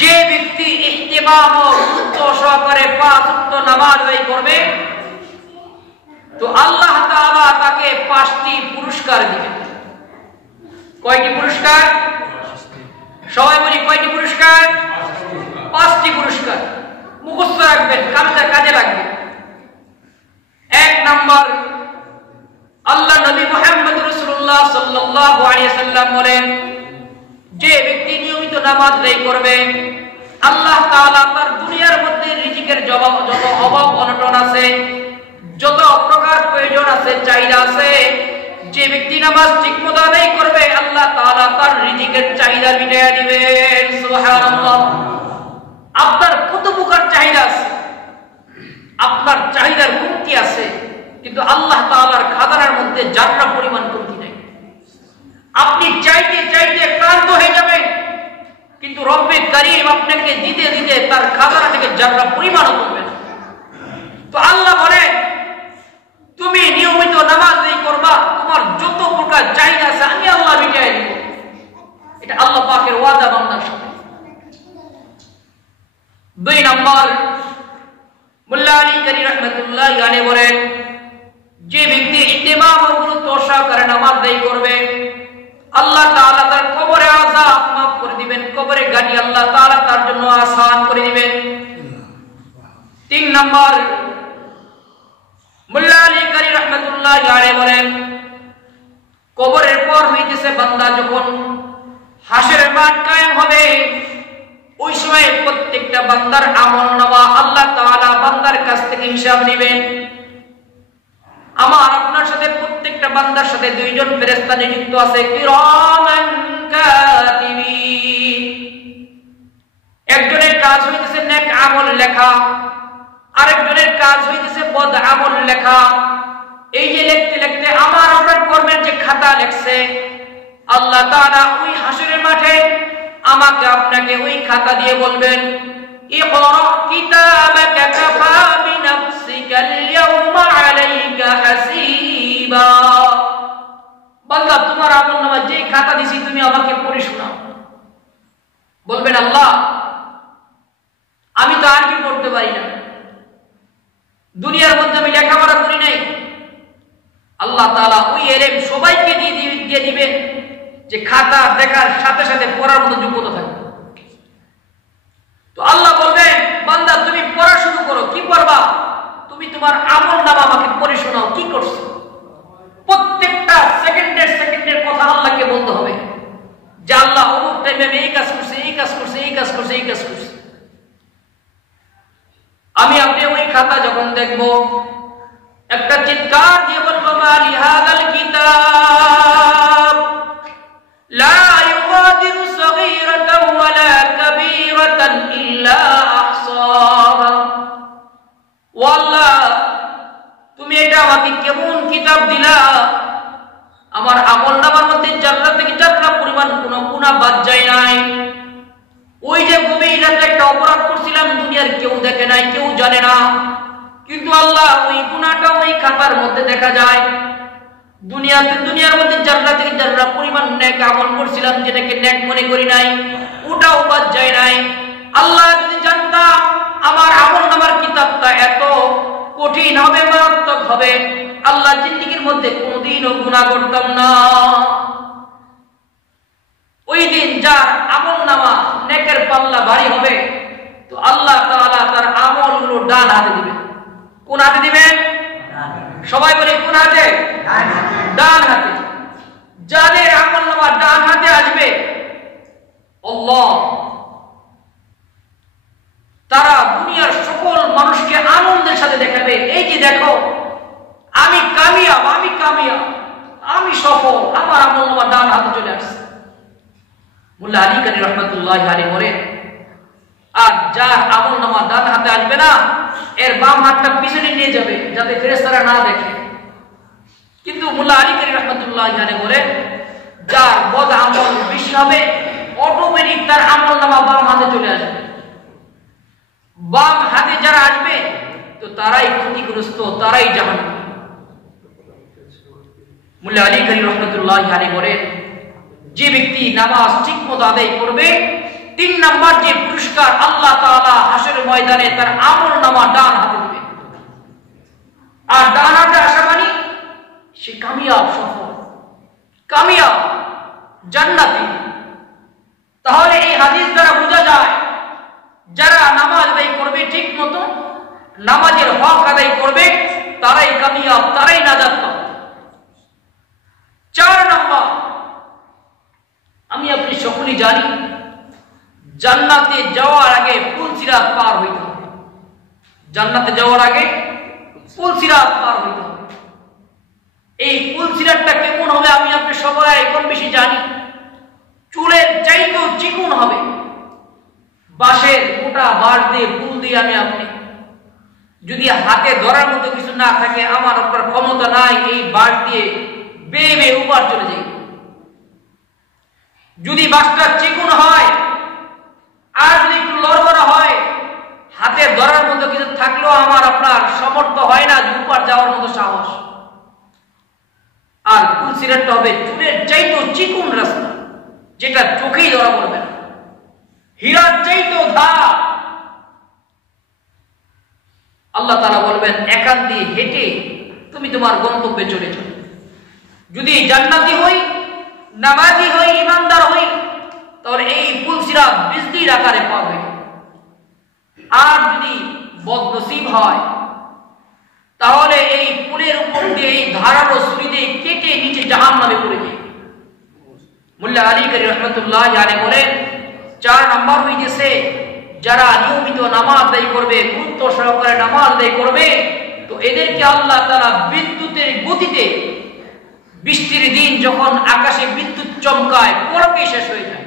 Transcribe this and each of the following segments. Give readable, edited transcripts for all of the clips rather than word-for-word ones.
যে ব্যক্তি ইহতিমাম ও গুরুত্ব সহকারে 5 ওয়াক্ত নামাজ আদায় করবে তো আল্লাহ তাআলা তাকে 5টি পুরস্কার দিবেন। কয়টি পুরস্কার? সবাই বলি কয়টি পুরস্কার? 5টি পুরস্কার। মুখস্থ রাখবেন, কাজে লাগবে। 1 নাম্বার, আল্লাহ নবী মুহাম্মদ রাসূলুল্লাহ সাল্লাল্লাহু আলাইহি ওয়াসাল্লাম বলেন, যে ব্যক্তি নিয়মিত নামাজ আদায় করবে আল্লাহ তাআলা তার দুনিয়ার মধ্যে রিজিকের যত অভাব অনটন আছে, যত প্রকার প্রয়োজন আছে, চাহিদা আছে, যে ব্যক্তি নামাজ ঠিকমতো আদায় করবে আল্লাহ তাআলা তার রিজিকের চাহিদা মিটিয়ে দিবেন। সুবহানাল্লাহ। আপনার কত প্রকার চাহিদা আছে, আপনার চাহিদার কমতি আছে, কিন্তু আল্লাহ তাআলার খাজানার মধ্যে যাত্রা পরিমাণ কমতি নেই। আপনি চাইতে চাইতে ক্লান্ত হয়ে যাবেন, কিন্তু রব্বে কারীম আপনাকে দিতে দিতে তার খাজানা থেকে যাত্রা পরিমাণও কমবে না। তো আল্লাহ বলেন, তুমি নিয়মিত নামাজ আদায় করবা, তোমার যত প্রকার চাহিদা আছে আমি আল্লাহ মিটিয়ে দিব। এটা আল্লাহ পাকের ওয়াদা বান্দার সাথে। 2 নাম্বার, মুল্লা আলী কারি রাহমাতুল্লাহি আলাইহি বলেন, যে ব্যক্তি ইহতিমাম ও গুরুত্ব সহকারে নামাজ আদায় করবে আল্লাহ তাআলা তার কবরে আযাব মাফ করে দিবেন, কবরে গাড়ি আল্লাহ তাআলা তার জন্য আসান করে দিবেন। 3 নাম্বার, মুল্লা আলী কারি রাহমাতুল্লাহি আলাইহি বলেন, কবরের পর হইতেছে বান্দা যখন হাসরের মাঠ কায়েম হবে ওই সময় প্রত্যেকটা বান্দার আমলনামা আল্লাহ তাআলা বান্দার কাছ থেকে হিসাব নেবেন। আমার আপনার সাথে প্রত্যেকটা বান্দার সাথে 2 জন ফেরেশতা নিযুক্ত আছে, কিরামান কাতিবিন। একজনের কাজ হইতেছে নেক আমল লেখা, আরেকজনের কাজ হইতেছে বদ আমল লেখা। এই যে লিখতে লিখতে আমার আপনার কর্মের যে খাতা লেখছে আল্লাহ তাআলা ওই হাসরের মাঠে আমাকে আপনাকে ওই খাতা দিয়ে বলবেন, ইকরা কিতাবাকা কাফা বিনাফসিকাল ইয়াওমা আলাইকা হাসিবা। বান্দা, তোমার আমলনামা যে খাতা দিছি তুমি আমাকে পড়ে শোনাও। বলবেন, আল্লাহ আমি তো আর কি পড়তে পারি না, দুনিয়ার মধ্যে আমি লেখাপড়া করি নাই। আল্লাহ তাআলা ওই ইলম সবাইকে দিয়ে দিবেন যে খাতা দেখার সাথে সাথে পড়ার মতো যোগ্যতা থাকে। তো আল্লাহ বলবেন, বান্দা তুমি পড়া শুরু করো। কি পড়বা? তুমি তোমার আমলনামা আমাকে পড়ে শোনাও, কি করছো। প্রত্যেকটা সেকেন্ডের কথা আল্লাহকে বলতে হবে যে আল্লাহ অমুক টাইমে আমি এই কাজ করছি, এই কাজ করছি, এই কাজ করছি, এই কাজ করছি। আমি আপনি ওই খাতা যখন দেখব একটা চিৎকার দিয়ে বলবো, মালি হাযাল কিতাব লা ইউগাদিরু সগীরাতান ওয়ালা কাবীরাতান ইল্লা আহসাহা। ও আল্লাহ, তুমি এটা আমাকে কেমন কিতাব দিলা, আমার আমলনামার মধ্যে যাত্রা থেকে যাত্রা পরিমাণ কোনো গুনাহ বাদ যায় নাই। ওই যে গভীর রাতে একটা অপরাধ করছিলাম, দুনিয়ার কেউ দেখে নাই, কেউ জানে না, কিন্তু আল্লাহ ওই গুনাহটা ওই খাতার মধ্যে দেখা যায়। দুনিয়ার মধ্যে যাত্রা থেকে যাত্রা পরিমাণ নেক আমল করছিলাম, যেটাকে নেক মনে করি নাই, ওটাও বাদ যায় নাই। আল্লাহ যদি জানতাম আমার আমলনামার কিতাবটা এত কঠিন হবে, মারাত্মক হবে, আল্লাহ জিন্দেগীর মধ্যে কোনোদিনও গুনাহ করতাম না। ওই দিন যার আমলনামা নেকের পাল্লা ভারী হবে তো আল্লাহ তাআলা তার আমলগুলো ডান হাতে দিবেন। কোন হাতে দিবেন? সবাই বলে কোন হাতে? ডান হাতে। যাদের আমলনামা ডান হাতে আসবে আল্লাহ তারা দুনিয়ার সকল মানুষকে আনন্দের সাথে দেখাবে, এই যে দেখো আমি কামিয়াব, আমি সফল, আমার আমলনামা ডান হাতে চলে আসছে। মুল্লা আলী কারি রাহমাতুল্লাহি আলাইহি বলেন, আর যার আমলনামা ডান হাতে আসবে না এর বাম হাতটা পিছনে নিয়ে যাবে যাতে ফেরেশতারা না দেখে। কিন্তু মুল্লা আলী কারি রাহমাতুল্লাহি আলাইহি বলেন, যার বদ আমল বেশি হবে অটোমেটিক তার আমলনামা বাম হাতে চলে আসবে। বাম হাতে যারা আসবে তো তারাই ক্ষতিগ্রস্ত, তারাই জাহান্নামী। মুল্লা আলী কারি রাহমাতুল্লাহি আলাইহি বলেন, যে ব্যক্তি নামাজ ঠিকমতো আদায় করবে 3 নাম্বার যে পুরস্কার পুরস্কার আল্লাহ তাআলা হাসরের ময়দানে তার আমলনামা ডান হাতে দিবেন। আর ডান হাতে আসা মানে সে কামিয়াব, সফল, কামিয়াব, জান্নাতি। তাহলে এই হাদিস দ্বারা বোঝা যায় যারা নামাজ আদায় করবে ঠিক মতো, নামাজের হক আদায় করবে, তারাই কামিয়াব, তারাই নাজাত পাবে। 4 নম্বর, আমি আপনি সকলেই জানি জান্নাতে যাওয়ার আগে পুলসিরাত পার হইতে হবে। জান্নাতে যাওয়ার আগে পুলসিরাত পার হইতে হবে। এই পুলসিরাতটা কেমন হবে আমি আপনি সবাই কম বেশি জানি। চুলের চাইতেও চিকন হবে। বাঁশের মোটা বাঁশ দিয়ে পুল দিয়ে আমি আপনি যদি হাতে ধরার মতো কিছু না থাকে, আমার আপনার ক্ষমতা নাই এই বাঁশ দিয়ে বেয়ে বেয়ে উপর চলে যাই। যদি বাঁশটা চিকন হয় আর যদি একটু লড়বড়া হয়, হাতে ধরার মতো কিছু থাকলেও আমার আপনার সামর্থ্য হয় না উপর যাওয়ার মতো সাহস। আর পুলসিরাতটা হবে চুলের চাইতেও চিকন রাস্তা, যেটা চোখেই ধরা পড়বে না, হীরার চাইতেও ধার। আল্লাহ তাআলা বলবেন এখান দিয়ে হেঁটে তুমি তোমার গন্তব্যে চলে যাও। যদি জান্নাতি হই, নামাজি হই, ইমানদার হই, তাহলে এই পুলসিরাত বিজলির আকারে পাবে। আর যদি বদনসিব হয় তাহলে এই পুলের উপর দিয়ে এই ধারালো ছুরি দিয়ে কেটে নিচে জাহান্নামে পড়ে যায়। মোল্লা আলী কারি রহমাতুল্লাহ আলাইহি বলেন 4 নম্বর হইতেছে যারা নিয়মিত নামাজ আদায় করবে, গুরুত্ব সহকারে নামাজ আদায় করবে, তো এদেরকে আল্লাহ তাআলা বিদ্যুতের গতিতে, বৃষ্টির দিন যখন আকাশে বিদ্যুৎ চমকায় পরকে শেষ হয়ে যায়।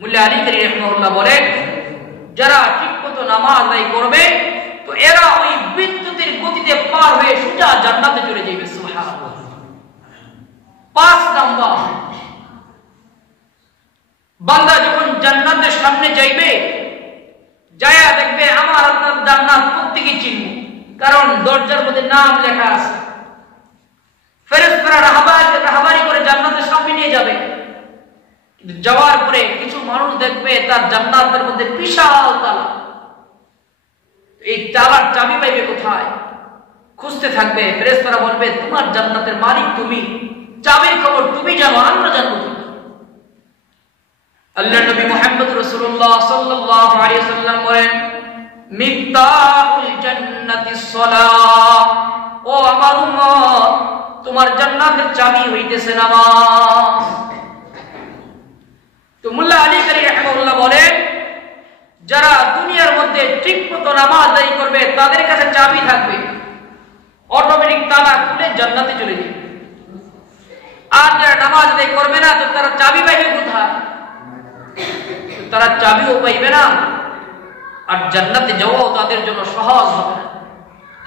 মোল্লা আলী কারি রাহিমাহুল্লাহ বলেন যারা ঠিকমতো নামাজ আদায় করবে তো এরা ওই বিদ্যুতের গতিতে পার হয়ে সোজা জান্নাতে চলে যাবে। সুবহানাল্লাহ। 5 নম্বর, বান্দা যখন জান্নাতের সামনে যাইবে, যায়া দেখবে আমার আপনার জান্নাত প্রত্যেকই চিনব, কারণ দরজার মধ্যে নাম লেখা আছে। ফেরেশতারা রাহাবারি করে জান্নাতের সামনে নিয়ে যাবে। যাওয়ার পরে কিছু মানুষ দেখবে তার জান্নাতের মধ্যে বিশাল তালা। এই তালার চাবি পাইবে কোথায়? খুঁজতে থাকবে। ফেরেশতারা বলবে তোমার জান্নাতের মালিক তুমি, চাবির খবর তুমি জানো, আমরা জানবো কি? আল্লাহর নবী মুহাম্মদ রাসূলুল্লাহ সাল্লাল্লাহু আলাইহি ওয়াসাল্লাম বলেন মিফতাহুল জান্নাতিস সালাহ, ও আমার উম্মত তোমার জান্নাতের চাবি হইতেছে নামাজ। তো মোল্লা আলী কারি রাহিমাহুল্লাহ বলেন যারা দুনিয়ার মধ্যে ঠিকমতো নামাজ আদায় করবে তাদের কাছে চাবি থাকবে, অটোমেটিক তালা খুলে জান্নাতে চলে যাবে। আর যারা নামাজ আদায় করবে না তো তারা চাবি পাইবে কোথায়? তারা চাবিও পাইবে না, আর জান্নাতে যাওয়াও তাদের জন্য সহজ হবে না।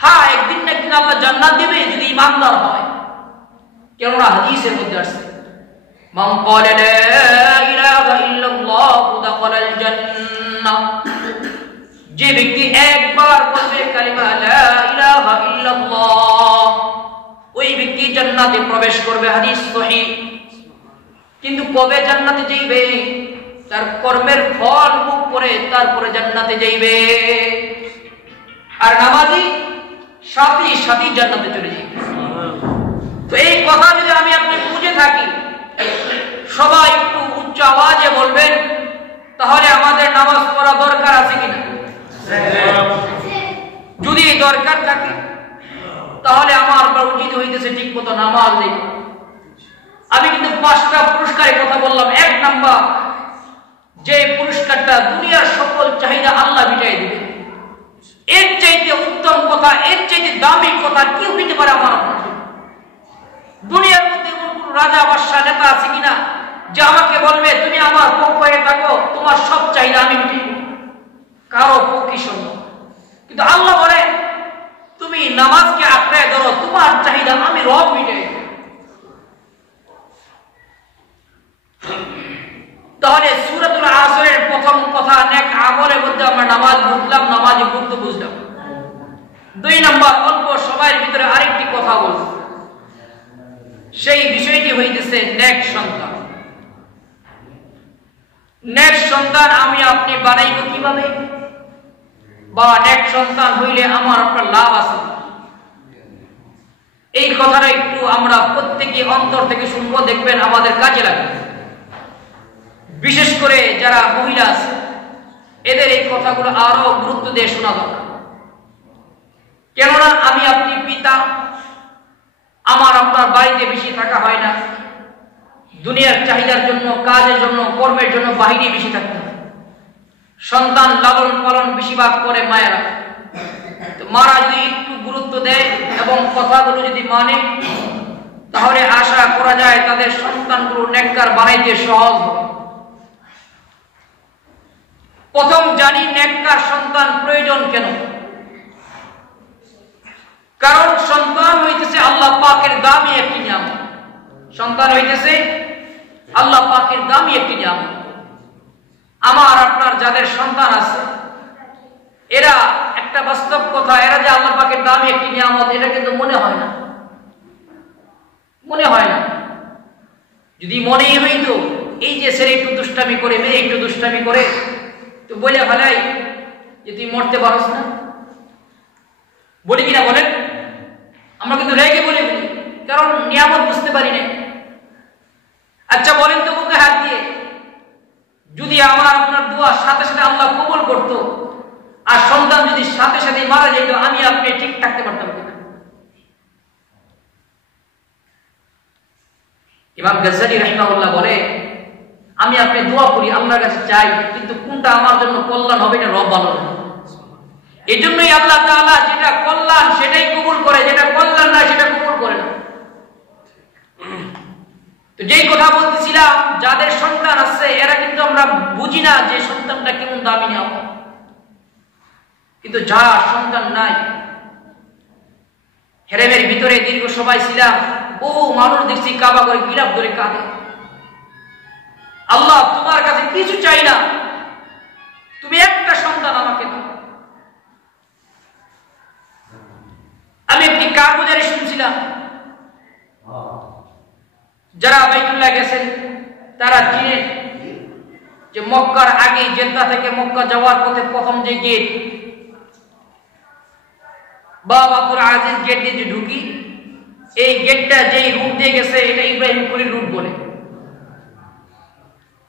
হ্যাঁ, একদিন না একদিন আল্লাহ জান্নাত দিবে যদি ঈমানদার হয়। কেননা হাদিসের মধ্যে আসছে মান ক্বালা লা ইলাহা ইল্লাল্লাহু দাখালাল জান্নাহ, যে ব্যক্তি একবার বলবে কালিমা লা ইলাহা ইল্লাল্লাহ ওই ব্যক্তি জান্নাতে প্রবেশ করবে। হাদিস সহিহ। কিন্তু কবে জান্নাতে যাইবে? তার কর্মের ফল ভোগ করে তারপরে জান্নাতে যাইবে। আর নামাজি সাথে সাথে জান্নাতে চলে যাবে। তো এই কথা যদি আমি আপনি বুঝে থাকি, সবাই একটু উচ্চ আওয়াজে বলবেন, তাহলে আমাদের নামাজ পড়া দরকার আছে কিনা? যদি দরকার থাকে তাহলে আমার উচিত হইতেছে ঠিক মতো নামাজ নেই। আমি কিন্তু 5টা পুরস্কারের কথা বললাম। 1 নাম্বার, যে পুরস্কারটা দুনিয়ার সকল চাহিদা আল্লাহ মিটাই দিবে। এর চাইতে উত্তম কথা, এর চাইতে দামি কথা কি হইতে পারে আমার আপনার? দুনিয়ার মধ্যে এমন কোন রাজা বাদশা নেতা আছে কিনা যে আমাকে বলবে তুমি আমার পক্ষ হয়ে থাকো, তোমার সব চাহিদা আমি মিটাইব? কারো পক্ষে সম্ভব। কিন্তু আল্লাহ বলে তুমি নামাজকে আঁকড়ে ধরো, তোমার চাহিদা আমি রব মিটাই। তাহলে সূরাতুল আসরের প্রথম কথা নেক আমলের মধ্যে আমরা নামাজ বুঝলাম, নামাজে গুরুত্ব বুঝলাম। 2 নাম্বার, অল্প সময়ের ভিতরে আরেকটি কথা বলব, সেই বিষয়টি হইতেছে নেক সন্তান। নেক সন্তান আমি আপনি বানাইব কিভাবে, বা নেক সন্তান হইলে আমার আপনার লাভ আছে, এই কথাটা একটু আমরা প্রত্যেকে অন্তর থেকে শুনবো, দেখবেন আমাদের কাজে লাগবে। বিশেষ করে যারা মহিলা আছে এদের এই কথাগুলো আরো গুরুত্ব দিয়ে শোনা দরকার। কেননা আমি আপনি পিতা, আমার আপনার বাড়িতে বেশি থাকা হয় না, দুনিয়ার চাহিদার জন্য, কাজের জন্য, কর্মের জন্য বাহিরে বেশি থাকতে হয়। সন্তান লালন পালন বেশিরভাগ করে মায়েরা। তো মারা যদি একটু গুরুত্ব দেয় এবং কথাগুলো যদি মানে, তাহলে আশা করা যায় তাদের সন্তানগুলো নেককার বানাইতে সহজ হবে। প্রথম জানি নেককার সন্তান প্রয়োজন কেন। কারণ সন্তান হইতেছে আল্লাহ পাকের দামি একটি নিয়ামত। সন্তান হইতেছে আল্লাহ পাকের দামি একটি নিয়ামত। আমার আপনার যাদের সন্তান আছে এরা একটা বাস্তব কথা, এরা যে আল্লাহ পাকের দামি একটি নিয়ামত এটা কিন্তু মনে হয় না, মনে হয় না। যদি মনেই হইতো এই যে ছেলে একটু দুষ্টামি করে, মেয়ে একটু দুষ্টামি করে, তো বলে ফেলাই যে তুই মরতে পারস না, বলি কিনা বলেন? আমরা কিন্তু রেগে বলে ফেলি, কারণ নিয়ামত বুঝতে পারি না। আচ্ছা বলেন তো মুখে হাত দিয়ে, যদি আমার আপনার দোয়া সাথে সাথে আল্লাহ কবুল করত আর সন্তান যদি সাথে সাথে মারা যেত, আমি আপনি ঠিক থাকতে পারতাম কিনা? ইমাম গাজ্জালী রাহিমাহুল্লাহ বলে, আমি আপনি দোয়া করি, আল্লাহর কাছে চাই, কিন্তু কোনটা আমার জন্য কল্যাণ হবে না রব ভালো না। এই জন্যই আল্লাহ তাআলা যেটা কল্যাণ সেটাই কবুল করে, যেটা কল্যাণ না সেটা কবুল করে না। তো যেই কথা বলতেছিলাম, যাদের সন্তান আছে এরা কিন্তু আমরা বুঝি না যে সন্তানটা কেমন দামি নেওয়া, কিন্তু যার সন্তান নাই, হেরেমের ভিতরে দীর্ঘ সময় ছিলাম, বহু মানুষ দেখছি কাবা করে গিলাপ ধরে কাঁদে, আল্লাহ তোমার কাছে কিছু চাই না, তুমি একটা সন্তান আমাকে দাও। আমি একটি কারগুজারি শুনছিলাম, যারা বাইতুল্লাহ গেছেন তারা চিনেন যে মক্কার আগে জেদ্দা থেকে মক্কা যাওয়ার পথে প্রথম যে গেট, বাবা আব্দুল আজিজ গেট দিয়ে যে ঢুকি, এই গেটটা যেই রুট দিয়ে গেছে এটা ইব্রাহিম খলিল রুট বলে।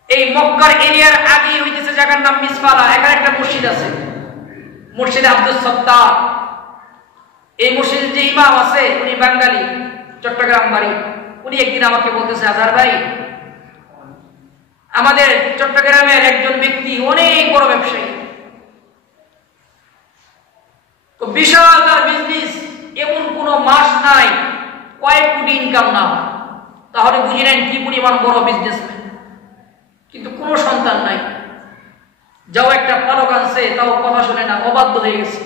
এই মক্কার এরিয়ার আগে হইতেছে জায়গার নাম মিসফালা, এখানে একটা মসজিদ আছে, মসজিদ আব্দুল সত্তার। এই মসজিদের যে ইমাম আছে উনি বাঙালি, চট্টগ্রাম বাড়ি। উনি একদিন আমাকে বলতেছে, আজহার ভাই, আমাদের চট্টগ্রামের একজন ব্যক্তি অনেক বড় ব্যবসায়ী, তো বিশাল তার বিজনেস, এমন কোন মাস নাই কয়েক কোটি ইনকাম না হয়। তাহলে বুঝে নেন কি পরিমাণ বড় বিজনেসম্যান, কিন্তু কোন সন্তান নাই। যাও একটা পালক আনছে, তাও কথা শুনে না, অবাধ্য হয়ে গেছে।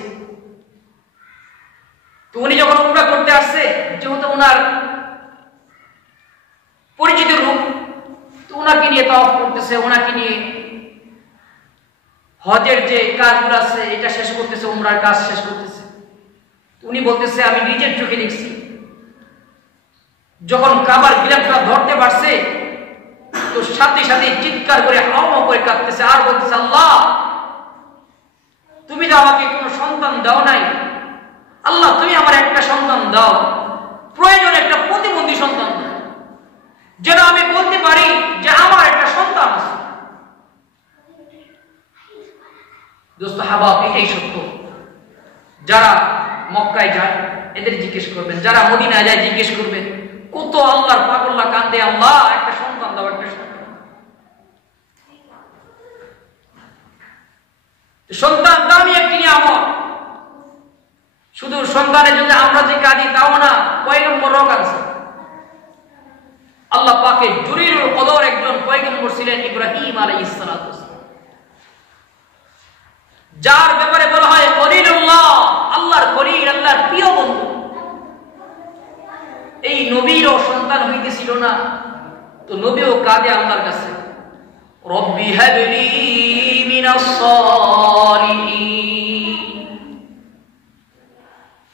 তো উনি যখন উমরা করতে আসছে, যেহেতু ওনার পরিচিত রূপ, তো ওনাকে নিয়ে তাওয়াফ করতেছে, ওনাকে নিয়ে হজের যে কাজগুলো আছে এটা শেষ করতেছে, উমরার কাজ শেষ করতেছে। উনি বলতেছে, আমি নিজের চোখে দেখছি, যখন কাবার গিলাফটা ধরতে পারছে তো সাথে সাথে চিৎকার করে হাওয়া করে কাঁদতেছে, আর বলতেছে, আল্লাহ তুমি তো আমাকে কোনো সন্তান দাও নাই, আল্লাহ তুমি আমার একটা সন্তান দাও, প্রয়োজন একটা প্রতিবন্ধী সন্তান দাও, যেন আমি বলতে পারি যে আমার একটা সন্তান আছে। দোস্ত হাবাব, এটাই সত্য। যারা মক্কায় যায় এদের জিজ্ঞেস করবেন, যারা মদিনায় যায় জিজ্ঞেস করবেন, কত আল্লাহর পাগল্লা কান্দে, আল্লাহ একটা সন্তান দাও, একটা সন্তান। সন্তান দামি একটি নিয়ামত। শুধু সন্তানের জন্য আমরা যে কাঁদি তাও না, কয় নম্বর রোগ আছে। আল্লাহ পাকের জলিলুল কদর একজন পয়গম্বর ছিলেন ইব্রাহিম আলাইহিস সালাতু ওয়াস সালাম, যার ব্যাপারে বলা হয় খলিলুল্লাহ, আল্লাহর খলিল, আল্লাহর প্রিয় বন্ধু। এই নবীরও সন্তান হইতেছিল না, তো নবীও কাঁদে আল্লাহর কাছে, রব্বি হাবলি মিনাস সালিহিন।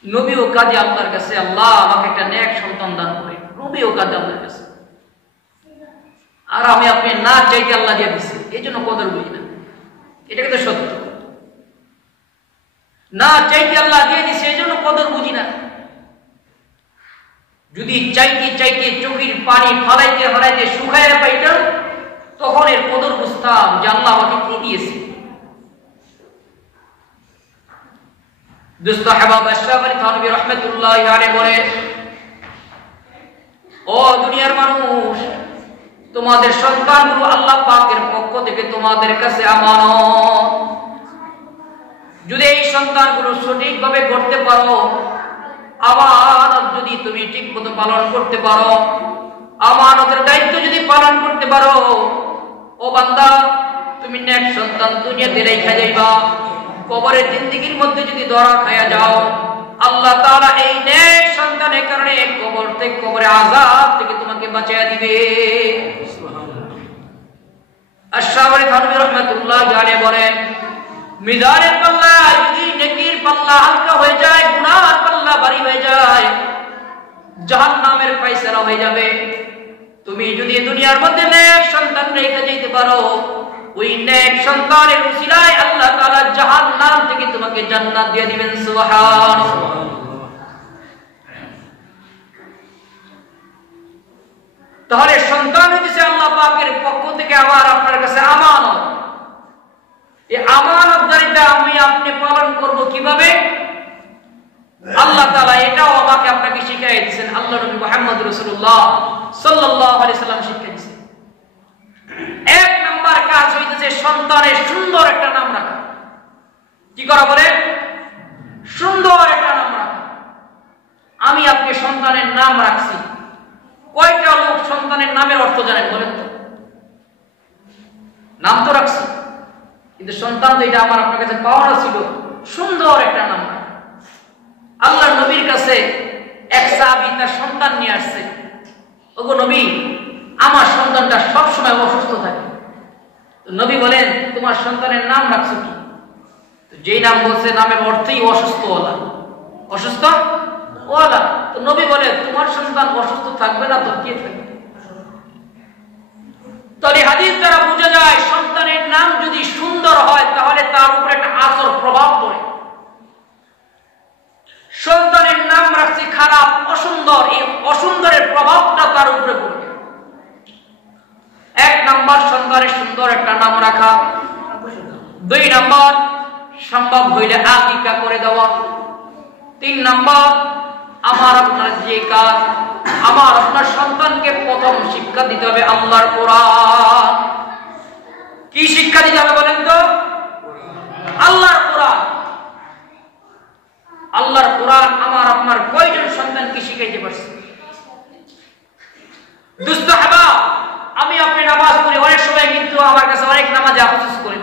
নবীও কাঁদে আল্লাহর কাছে, আল্লাহ আমাকে একটা নেক সন্তান দান করে। নবীও কাঁদে আল্লাহর কাছে, আর আমি আপনি না চাইতে আল্লাহ দিয়ে দিচ্ছে। এই জন্য কদর বুঝি না। এটা কিন্তু সত্য। না চাইতে আল্লাহ দিয়ে দিছে এই জন্য কদর বুঝি না। যদি চাইতে চাইতে চোখের পানি ফালাইতে ফালাইতে শুকাইয়া পাইতাম তখন এর কদর বুঝতাম যে আল্লাহ আমাকে কি দিয়েছে। দোস্ত হাবাব আশরাফ আলী থানভী রাহমাতুল্লাহি আলাইহি বলে, ও দুনিয়ার মানুষ, তোমাদের সন্তানগুলো আল্লাহ পাকের পক্ষ থেকে তোমাদের কাছে আমানত। যদি এই সন্তানগুলো সঠিকভাবে করতে পারো, আমানত যদি তুমি ঠিকমতো পালন করতে পারো, আমানতের দায়িত্ব যদি পালন করতে পারো, ও বান্দা তুমি নেক সন্তান দুনিয়াতে রেখে যাইবা। কবরের জিন্দেগীর মধ্যে যদি ধরা খায়া যাও, আল্লাহ তাআলা এই নেক সন্তানের কারণে কবর থেকে, কবরে আযাব থেকে তোমাকে বাঁচিয়ে দিবে। আশরাফ আলী থানভী রাহমাতুল্লাহি আলাইহি বলেন, মিজানের পাল্লা যদি নেকির পাল্লা হালকা হয়ে যায়, গুনাহের পাল্লা ভারী হয়ে যায়, জাহান্নামের ফয়সালা হয়ে যাবে। তুমি যদি দুনিয়ার মধ্যে নেক সন্তান রেখে যেতে পারো, ওই নেক সন্তানের উসিলায় আল্লাহ তাআলা জাহান্নাম থেকে তোমাকে জান্নাত দিয়ে দিবেন। সুবহানাল্লাহ। তাহলে সন্তান হইতেছে আল্লাহ পাকের পক্ষ থেকে আমার আপনার কাছে আমানত। এই আমানতদারিতা আমি আপনি পালন করব কিভাবে? আল্লাহ তাআলা এটাও আমাকে আপনাকে শিখিয়ে দিয়েছেন। আল্লাহ নবী মুহাম্মদ রাসূলুল্লাহ সাল্লাল্লাহু আলাইহি সাল্লাম শিখিয়ে দিয়েছেন। এক নাম্বার কাজ হইতেছে সন্তানের সুন্দর একটা নাম রাখা। কি করা বলে? সুন্দর একটা নাম রাখা। আমি আপনি সন্তানের নাম রাখছি, কয়টা লোক সন্তানের নামের অর্থ জানেন বলেন তো? নাম তো রাখছি, কিন্তু সন্তান তো এটা আমার আপনার কাছে পাওয়া ছিল সুন্দর একটা নাম। আল্লাহ নবীর কাছে এক সাহাবী তার সন্তান নিয়ে আসছে, ওগো নবী, আমার সন্তানটা সব সময় অসুস্থ থাকে। নবী বলেন, তোমার সন্তানের নাম রাখছো কি? যেই নাম বলছে নামের অর্থই অসুস্থ ওয়ালা। অসুস্থ ওয়ালা। তো নবী বলে, তোমার সন্তান অসুস্থ থাকবে না তো কে থাকবে? তাহলে হাদিস দ্বারা বোঝা যায় সন্তানের নাম যদি সুন্দর হয় তাহলে তার উপরে একটা আসর প্রভাব পড়ে। সন্তানের নাম রাখছি খারাপ, অসুন্দর, এই অসুন্দরের প্রভাবটা তার উপরে পড়বে। এক নাম্বার সন্তানের সুন্দর একটা নাম রাখা। দুই নাম্বার সম্ভব হইলে আকিকা করে দেওয়া। তিন নাম্বার আমার আপনার যে কাজ, আমার আপনার সন্তানকে প্রথম শিক্ষা দিতে হবে আল্লাহর কোরআন। কি শিক্ষা দিতে হবে বলেন তো? আল্লাহর কোরআন। আল্লাহর কোরআন আমার আপনার কয়জন সন্তানকে শিখাইতে পারছে? দুস্থ হাবা, আমি আপনি নামাজ পড়ি, অনেক সময় কিন্তু আমার কাছে অনেক নামাজে আফসোস করি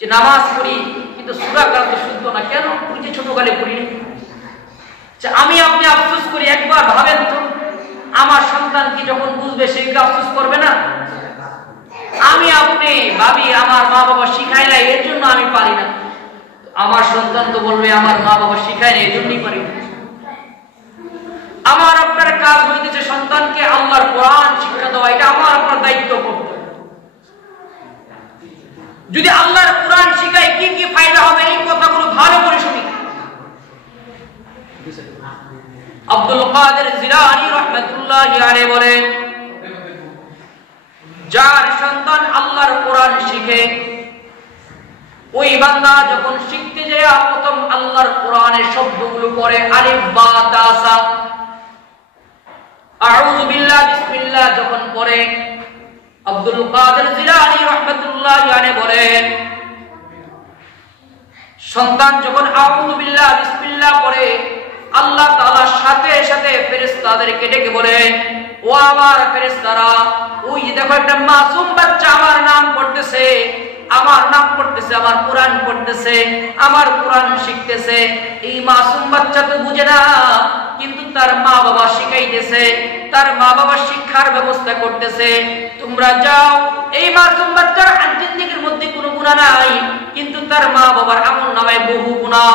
যে নামাজ পড়ি কিন্তু সূরা কালাম তো শুদ্ধ না, কেন? ওই যে ছোটকালে পড়ি। আমি আপনি আফসোস করি, একবার ভাবেন তো আমার সন্তান কি যখন বুঝবে সে কি আফসোস করবে না? আমি আপনি ভাবি আমার মা বাবা শিখায় না এর জন্য আমি পারি না, আমার সন্তান তো বলবে আমার মা বাবা শিখায় না এই জন্যই পারি না। আমার আপনার কাজ হইতেছে সন্তানকে আল্লাহর কোরআন শিক্ষা দেওয়া, এটা আমার আপনার দায়িত্ব করতে। যদি আল্লাহর কোরআন শিখায় কি কি ফায়দা হবে এই কথাগুলো ভালো করে শুনি। আব্দুল কাদের জিলানী রাহমাতুল্লাহি আলাইহি বলেন, যার সন্তান আল্লাহর কোরআন শিখে, ওই বান্দা যখন শিখতে যায় প্রথম আল্লাহর কোরআনের শব্দগুলো পড়ে, আলিফ বা তা সা, আউযু বিল্লাহ বিসমিল্লাহ যখন পড়ে, আব্দুল কাদের জিলানী রাহমাতুল্লাহি আলাইহি বলেন, সন্তান যখন আউযু বিল্লাহ বিসমিল্লাহ পড়ে, আল্লাহ তাআলা সাথে সাথে ফেরেশতাদেরকে ডেকে বলেন, ও আমার ফেরেশতারা, ওই যে দেখো একটা মাসুম বাচ্চা আমার নাম পড়তেছে, আমার নাম পড়তেছে, আমার কোরআন পড়তেছে, আমার কোরআন শিখতেছে। এই মাসুম বাচ্চা তো বুঝে না, কিন্তু তার মা বাবা শিখাইতেছে, তার মা বাবা শিক্ষার ব্যবস্থা করতেছে। তোমরা যাও, এই মাসুম বাচ্চার জিন্দেগীর মধ্যে কোনো গুনাহ নাই, কিন্তু তার মা বাবার আমল নামায় বহু গুনাহ।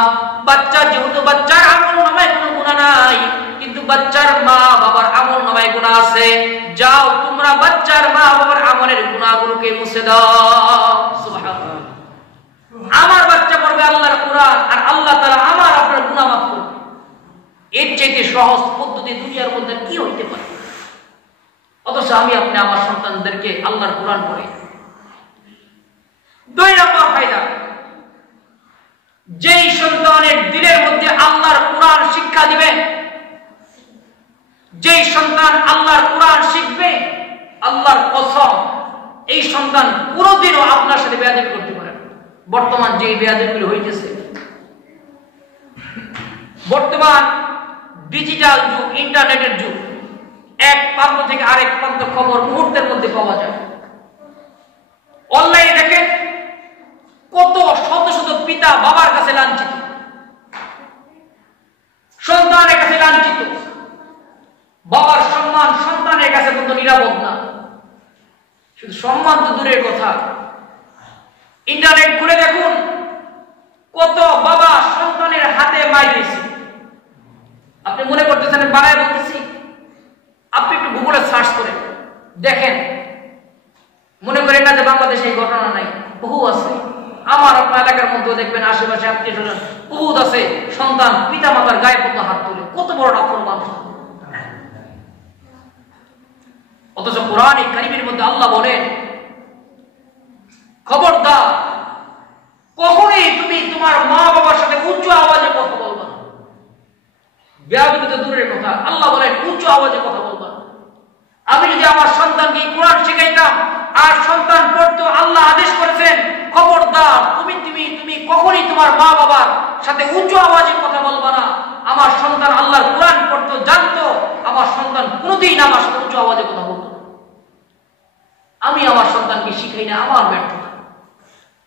বাচ্চা যেহেতু বাচ্চার আমল নামায় কোনো গুনাহ নাই, কিন্তু কিন্তু বাচ্চার মা বাবার আমল নামায় গুনাহ আছে, যাও তোমরা বাচ্চার মা বাবার আমলের গুনাহগুলোকে মুছে দাও। সুবহানাল্লাহ। আমার বাচ্চা পড়বে আল্লাহর কোরআন আর আল্লাহ তাআলা আমার আপনার গুনাহ মাফ করবে। এর চাইতে সহজ পদ্ধতি দুনিয়ার মধ্যে কি হইতে পারে? অথচ আমি আপনি আমার সন্তানদেরকে আল্লাহর কোরআন পড়ে। 2 নম্বর ফায়দা, যেই সন্তানের দিলের মধ্যে আল্লাহর কোরআন শিক্ষা দিবেন, যেই সন্তান আল্লাহর কোরআন শিখবে, আল্লাহর কসম এই সন্তান কোনোদিনও আপনার সাথে বেয়াদবি করতে পারে না। বর্তমান যে বেয়াদবিগুলো হইতেছে, বর্তমান ডিজিটাল যুগ, ইন্টারনেটের যুগ, এক প্রান্ত থেকে আরেক প্রান্ত খবর মুহূর্তের মধ্যে পাওয়া যায়। অনলাইনে দেখেন কত শত শত পিতা বাবার কাছে লাঞ্ছিত, সন্তানের কাছে লাঞ্ছিত, বাবার সম্মান সন্তানের কাছে কিন্তু নিরাপদ না। শুধু সম্মান তো দূরের কথা, ইন্টারনেট খুলে দেখুন কত বাবা সন্তানের হাতে মার দিয়েছে। আপনি মনে করতেছেন বানায় বলতেছি? আপনি একটু গুগলে সার্চ করেন দেখেন, মনে করেন না যে বাংলাদেশে এই ঘটনা নাই, বহু আছে। আমার আপনার এলাকার মধ্যে দেখবেন আশেপাশে আত্মীয় স্বজন বহুত আছে, সন্তান পিতা মাতার গায়ে পর্যন্ত হাত তুলে, কত বড় নফরমান মানুষ। অথচ কোরআন কারীমের মধ্যে আল্লাহ বলেন, খবরদার কখনোই তুমি তোমার মা বাবার সাথে উচ্চ আওয়াজে কথা বলবা না। বেয়াদবি তো দূরের কথা, আল্লাহ বলেন উচ্চ আওয়াজে কথা বলবা না। আমি যদি আমার সন্তানকে কোরআন শেখাইতাম আর সন্তান পড়তো, আল্লাহ আদেশ করেছেন খবরদার তুমি তুমি তুমি কখনোই তোমার মা বাবার সাথে উচ্চ আওয়াজে কথা বলবা না। আমার সন্তান আল্লাহর কোরআন পড়তো, জানতো, আমার সন্তান কোনোদিন আমার সাথে উচ্চ আওয়াজে কথা বলতো। আমি আমার সন্তানকে শিখাই না, আমার ব্যর্থতা।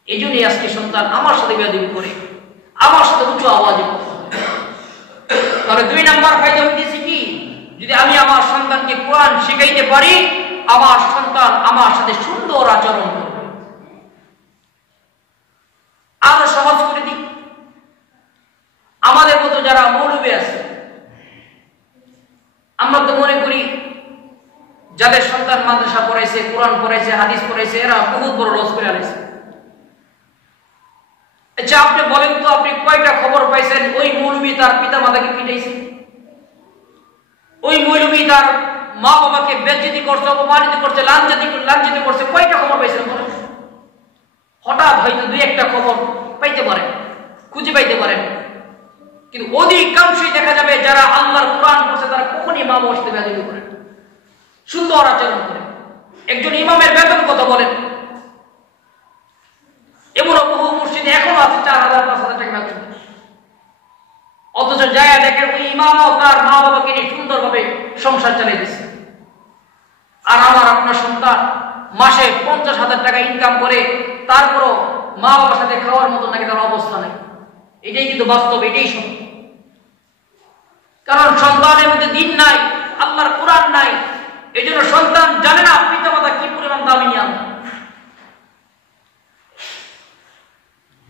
এই জন্যই আজকে সন্তান আমার সাথে বেয়াদবি করে, আমার সাথে উচ্চ আওয়াজে কথা বলে। তাহলে 2 নম্বর ফায়দা হইতেছে কি? যদি আমি আমার সন্তানকে কোরআন শিখাইতে পারি, আমার সন্তান আমার সাথে সুন্দর আচরণ করবে। আরো সহজ করে দিই, আমাদের মতো যারা মৌলবী আছে, আমরা তো মনে করি যাদের সন্তান মাদ্রাসা পড়াইছে, কোরআন পড়াইছে, হাদিস পড়াইছে, এরা বহুত বড় লস করে আনাইছে। আচ্ছা আপনি বলেন তো, আপনি কয়টা খবর পাইছেন ওই মৌলবী তার পিতা মাতাকে পিটাইছে, ওই মৌলবী তার মা বাবাকে বেজ্জতি করছে, অপমানিত করছে, লাঞ্ছিত করছে? কয়টা খবর পাইছেন বলেন? হঠাৎ হয়তো 2-1টা খবর পাইতে পারেন, খুঁজে পাইতে পারেন, কিন্তু অধিকাংশই দেখা যাবে যারা আল্লাহর কোরআন পড়ছে তারা কখনই মা বাবার সাথে বেয়াদবি করে, সুন্দর আচরণ করে। একজন ইমামের বেতন কত বলেন? এমন বহু মসজিদে এখনো আছে 4,000-5,000 টাকা বেতন। অথচ যায় দেখেন ওই ইমামও তার মা বাবাকে নিয়ে সুন্দরভাবে সংসার চালাইতেছে। আর আমার আপনার সন্তান মাসে 50,000 টাকা ইনকাম করে, তারপরও মা বাবার সাথে খাওয়ার মতো নাকি তার অবস্থা নেই। এটাই কিন্তু বাস্তব, এটাই সত্য। কারণ সন্তানের মধ্যে দিন নাই, আল্লাহর কোরআন নাই, এই জন্য সন্তান জানে না পিতা মাতা কি পরিমাণ দামি নিয়াম।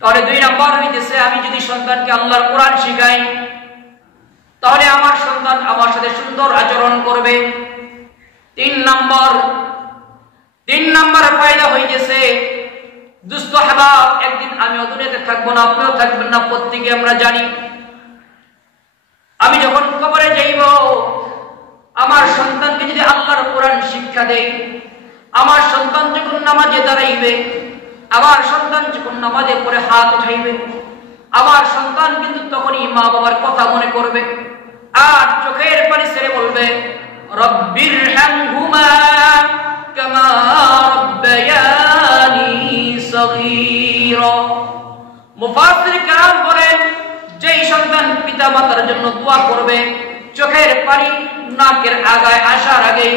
তাহলে 2 নম্বর হইতেছে, আমি যদি সন্তানকে আল্লাহর কোরআন শিখাই, তাহলে আমার সন্তান আমার সাথে সুন্দর আচরণ করবে। 3 নম্বর ফায়দা হইতেছে, দুস্থ হাবাব, একদিন আমি দুনিয়াতে থাকবো না, আপনিও থাকবেন না, প্রত্যেকে আমরা জানি। আমি যখন কবরে যাইব, আমার সন্তানকে যদি আল্লাহর কোরআন শিক্ষা দেই, আমার সন্তান যখন নামাজে দাঁড়াইবে, আমার সন্তান যখন নামাজে পড়ে হাত উঠাইবে, আমার সন্তান কিন্তু তখনই মা বাবার কথা মনে করবে আর চোখের পানি ছেড়ে বলবে, রব্বিরহামহুমা কামা রাব্বায়ানি সগীরা। মুফাসসির কেরাম বলেন, যেই সন্তান পিতা মাতার জন্য দোয়া করবে, চোখের পানি নাকের আগায় আসার আগে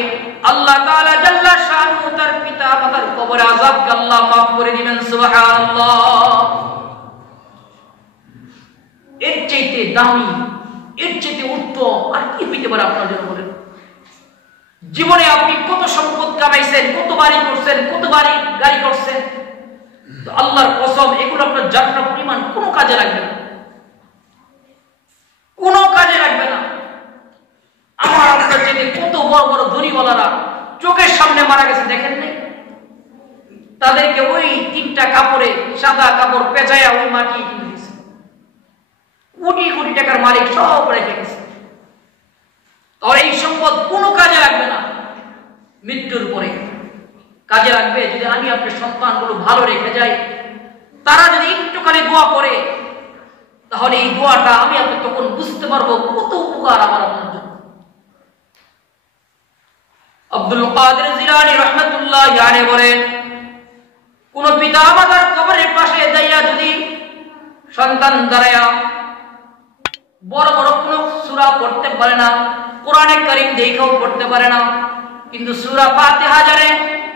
আল্লাহ তাআলা জাল্লা শানুহু তার পিতা মাতার কবরে আযাবকে আল্লাহ মাফ করে দিবেন। সুবহানাল্লাহ। এর চাইতে দামি, এর চাইতে উত্তম আর কি হইতে পারে আপনার জন্য বলেন? জীবনে আপনি কত সম্পদ কামাইছেন, কত বাড়ি করছেন, কত বাড়ি গাড়ি করছেন, তো আল্লাহর কসম এগুলো আপনার জান্নাত পরিমাণ কোনো কাজে লাগবে না, কোনো কাজে লাগবে না। সাদা কাপড় পেঁচাইয়া ওই মাটি কিনে দিয়েছে, কোটি কোটি টাকার মালিক সব রেখে গেছে। তাহলে এই সম্পদ কোনো কাজে লাগবে না, মৃত্যুর পরে কাজে লাগবে যদি আমি আপনার সন্তানগুলো ভালো রেখে যাই, তারা যদি একটুখানি দোয়া করে, তাহলে এই দোয়াটা আমি আপনি তখন বুঝতে পারবো কত উপকার আমার আপনার জন্য। আব্দুল কাদের জিলানী রাহমাতুল্লাহি আলাইহি বলেন, কোন পিতা মাতার কবরের পাশে যাইয়া যদি সন্তান দাঁড়ায়া বড় বড় কোন সূরা পড়তে পারে না, কোরআনে কারীম দেখাও পড়তে পারে না, কিন্তু সূরা ফাতিহা জানে,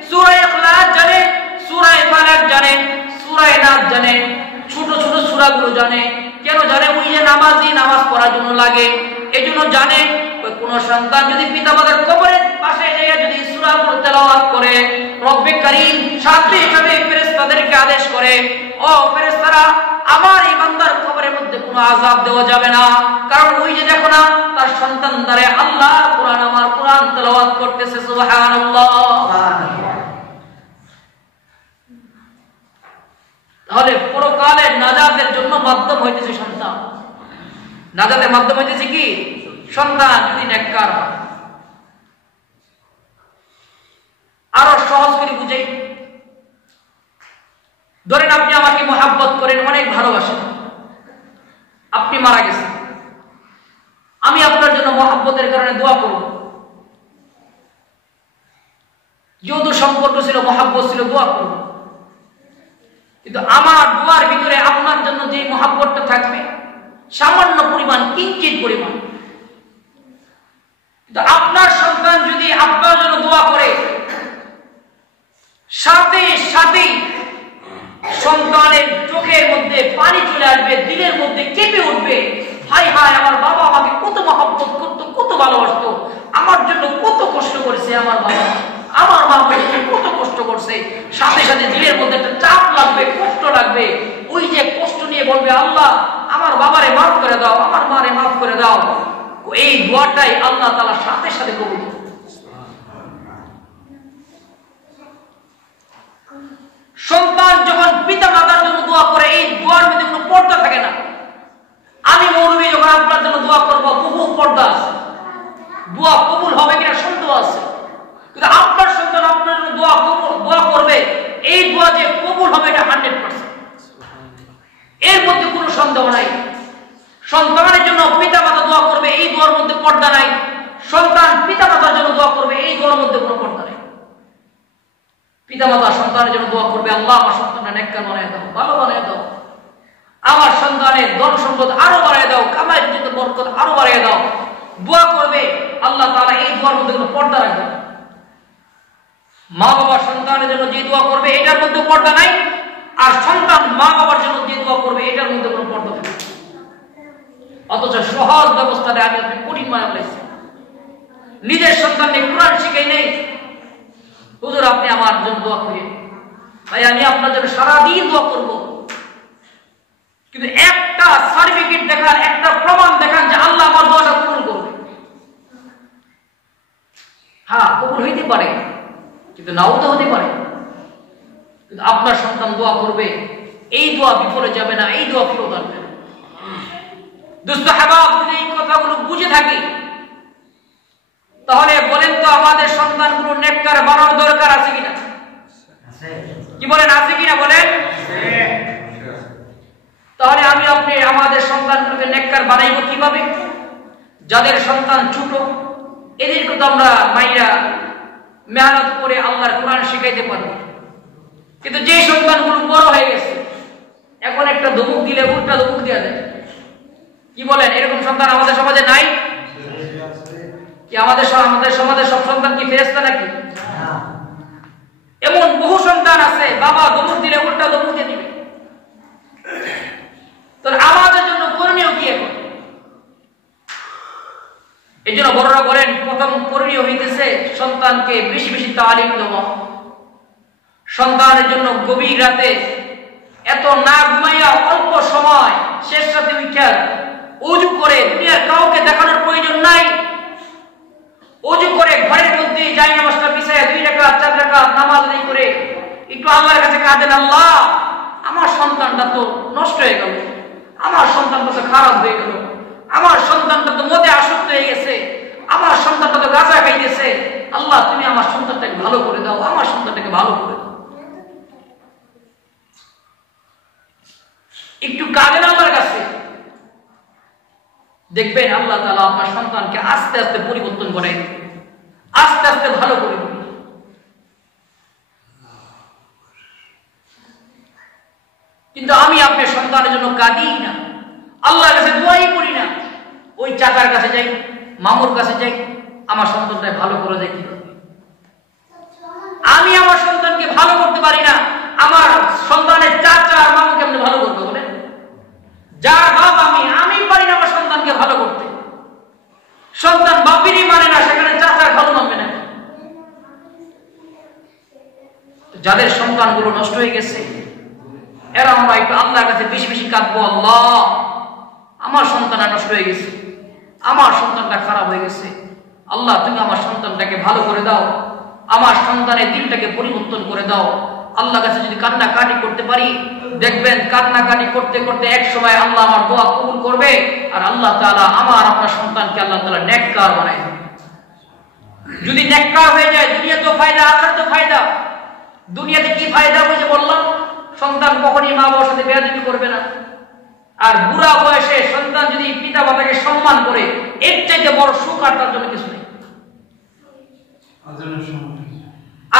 সূরা ইখলাস জানে, সূরা ফালাক জানে, সূরা নাস জানে, ছোট ছোট সূরাগুলো জানে। কেন জানে? ওই যে নামাজি নামাজ পড়ার জন্য লাগে, এজন্য জানে। ওই কোন সন্তান যদি পিতামাতার কবরের পাশে যাইয়া যদি সূরা তেলাওয়াত করে, রব্বে কারীম সাথে সাথে ফেরেশতাদেরকে আদেশ করে, ও ফেরেশতারা, আমার এই বান্দার কবরের মধ্যে কোনো আযাব দেওয়া যাবে না, কারণ ওই যে দেখো না তার সন্তান দ্বারে আল্লাহ কোরআন আমার কোরআন তেলাওয়াত করতেছে, সুবহানাল্লাহ। তাহলে পরকালের নাজাতের জন্য মাধ্যম হইতেছে সন্তান, নাজাতের মাধ্যম হইতেছে কি? সন্তান যদি নেককার হয়। আরো সহজ করে বুঝাই, ধরেন আপনি আমাকে মহাব্বত করেন, অনেক ভালোবাসেন, আপনি মারা গেছেন, আমি আপনার জন্য মহাব্বতের কারণে দোয়া করব, যেহেতু সম্পর্ক ছিল, মহাব্বত ছিল, দোয়া করব। কিন্তু আমার দোয়ার ভিতরে আপনার জন্য যে মহাব্বতটা থাকবে সামান্য পরিমাণ, কিঞ্চিত পরিমাণ। কিন্তু আপনার সন্তান যদি আপনার জন্য দোয়া করে, সাথে সাথে সন্তানের চোখের মধ্যে পানি চলে আসবে, দিলের মধ্যে কেঁপে উঠবে, হায় হায় আমার বাবা আমাকে কত মহব্বত করতো, কত ভালোবাসতো, আমার জন্য কত কষ্ট করেছে আমার বাবা, আমার মা কত কষ্ট করছে। সাথে সাথে দিলের মধ্যে একটা চাপ লাগবে, কষ্ট লাগবে। ওই যে কষ্ট নিয়ে বলবে, আল্লাহ আমার বাবারে মাফ করে দাও, আমার মারে মাফ করে দাও। এই দোয়াটাই আল্লাহ তাআলা সাথে সাথে কবুল করেন। সন্তান যখন পিতা মাতার জন্য দোয়া করে, এই দোয়ার মধ্যে কোনো পর্দা থাকে না। আমি মৌলবী যখন আপনার জন্য দোয়া করবো, বহু পর্দা আছে, দোয়া কবুল হবে কিনা সন্দেহ আছে। কিন্তু আপনার সন্তান আপনার জন্য দোয়া করবে, এই দোয়া যে কবুল হবে এটা 100%, এর মধ্যে কোনো সন্দেহ নাই। সন্তানের জন্য পিতা মাতা দোয়া করবে, এই দোয়ার মধ্যে পর্দা নাই। সন্তান পিতা মাতার জন্য দোয়া করবে, এই দোয়ার মধ্যে কোনো পর্দা নাই। পিতা মাতা সন্তানের জন্য দোয়া করবে, আল্লাহ আমার সন্তানকে নেককার বানায় দাও, ভালো বানায় দাও, আমার সন্তানের ধন সম্পদ আরো বাড়ায় দাও, কামাই যত বরকত আরো বাড়ায় দাও। দোয়া করবে, আল্লাহ তাআলা এই দোয়ার মধ্যে কোনো পর্দা রাখবে না। মা বাবা সন্তানের জন্য যে দোয়া করবে এটার মধ্যে পর্দা নাই, আর সন্তান মা বাবার জন্য যে দোয়া করবে এটার মধ্যে কোনো পর্দা নেই। অথচ সহজ ব্যবস্থাটা আমি আপনি কঠিন মায়া বলেছি। নিজের সন্তানকে কোরআন শিখাই নেই, হুজুর আপনি আমার জন্য দোয়া করেন, ভাই আমি আপনার জন্য সারাদিন দোয়া করব, কিন্তু একটা সার্টিফিকেট দেখান, একটা প্রমাণ দেখান যে আল্লাহ আমার দোয়াটা কবুল করবে। হ্যাঁ কবুল হইতে পারে, কিন্তু নাও তো হতে পারে। কিন্তু আপনার সন্তান দোয়া করবে, এই দোয়া বিফলে যাবে না, এই দোয়া ফেরত আসবে না। দোস্ত হাবাব, যদি এই কথাগুলো বুঝে থাকি, তাহলে বলেন তো আমাদের সন্তানগুলো নেককার বানানোর দরকার আছে কিনা? কি বলেন, আছে কিনা বলেন? তাহলে আমি আপনি আমাদের সন্তানগুলোকে নেককার বানাইব কিভাবে? যাদের সন্তান ছোট এদেরকে তো আমরা মাইরা মেহনত করে আল্লাহর কোরআন শিখাইতে পারবো, কিন্তু যে সন্তানগুলো বড় হয়ে গেছে, এখন একটা ধমক দিলে উল্টা ধমক দেওয়া যায়। কি বলেন, এরকম সন্তান আমাদের সমাজে নাই কি? আমাদের সমাজে সব সন্তান কি ফেরেশতা নাকি? এমন বহু সন্তান আছে, বাবা ধমক দিলে উল্টা ধমক দিয়ে দিবে। তো আমাদের জন্য করণীয় কি এখন? এই জন্য বড়রা বলেন, প্রথম করণীয় হইতেছে সন্তানকে বেশি বেশি তালিম দেওয়া। সন্তানের জন্য গভীর রাতে এত না ঘুমাইয়া অল্প সময় শেষ রাতে উঠা ওযু করে, দুনিয়ার কাউকে দেখানোর প্রয়োজন নাই, ওযু করে ঘরের মধ্যে যাই নামাজটা বিছায় 2 রাকাত 4 রাকাত নামাজ আদায় করে একটু আল্লাহর কাছে কাঁদেন, আল্লাহ আমার তো নষ্ট হয়ে গেল, আমার সন্তানটা তো খারাপ হয়ে গেল, আমার সন্তানটা তো মদে আসক্ত হয়ে গেছে, আমার সন্তানটা তো গাঁজা খাইতেছে, আল্লাহ তুমি আমার সন্তানটাকে ভালো করে দাও, আমার সন্তানটাকে ভালো করে দাও। একটু কাঁদেন আল্লাহর কাছে, দেখবেন আল্লাহ তাআলা আপনার সন্তানকে আস্তে আস্তে পরিবর্তন করে, আস্তে আস্তে ভালো করে দিবে। কিন্তু আমি আপনার সন্তানের জন্য কাঁদি না, আল্লাহর কাছে দোয়াই করি না, ওই চাচার কাছে যাই, মামুর কাছে যাই, আমার সন্তানটা ভালো করে যাই। আমি আমার সন্তানকে ভালো করতে পারি না, আমার সন্তানের চাচা আর মামু কেমনে ভালো করতে বলেন? যার বাপ আমি পারি না আমার সন্তানকে ভালো করতে। সন্তান বাপেরই মানে না, সেখানে চাচার ভালো মানবে না। যাদের সন্তানগুলো নষ্ট হয়ে গেছে, এরা আমরা একটু আল্লাহর কাছে বেশি বেশি কাঁদবো, আল্লাহ আমার সন্তানটা নষ্ট হয়ে গেছে, আমার সন্তানটা খারাপ হয়ে গেছে, আল্লাহ তুমি আমার সন্তানটাকে ভালো করে দাও, আমার সন্তানের দিলটাকে পরিবর্তন করে দাও। আল্লাহর কাছে যদি কান্নাকাটি করতে পারি, দেখবেন কান্নাকাটি করতে করতে এক সময় আল্লাহ আমার দোয়া কবুল করবে, আর আল্লাহ তাআলা আমার আপনার সন্তানকে আল্লাহ তাআলা নেককার বানায় দেবে। যদি নেককার হয়ে যায়, দুনিয়াতেও ফায়দা, আখিরাতেও ফায়দা। দুনিয়াতে কি ফায়দা বুঝে বললাম, সন্তান কখনই মা বাবার সাথে বেয়াদবি করবে না, আর বুড়া বয়সে সন্তান যদি পিতা মাতাকে সম্মান করে, এর চাইতে বড় সুখ আর তার জন্য কিছু নেই।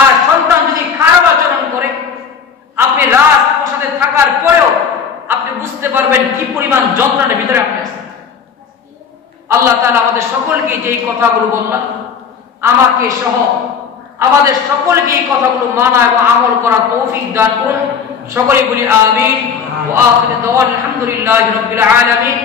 আর সন্তান যদি খারাপ আচরণ করে, আপনি রাজপ্রাসাদে থাকার পরেও আপনি বুঝতে পারবেন কি পরিমাণ যন্ত্রণার ভিতরে আপনি আছেন। আল্লাহ তাআলা আমাদের সকলকে যেই কথাগুলো বললাম, আমাকে সহ আমাদের সকলকে এই কথাগুলো মানা এবং আমল করার তৌফিক দান করুন। সকলেই বলি আমিন। ওয়া আখিরু দাওয়ানা আলহামদুলিল্লাহি রাব্বিল আলামিন।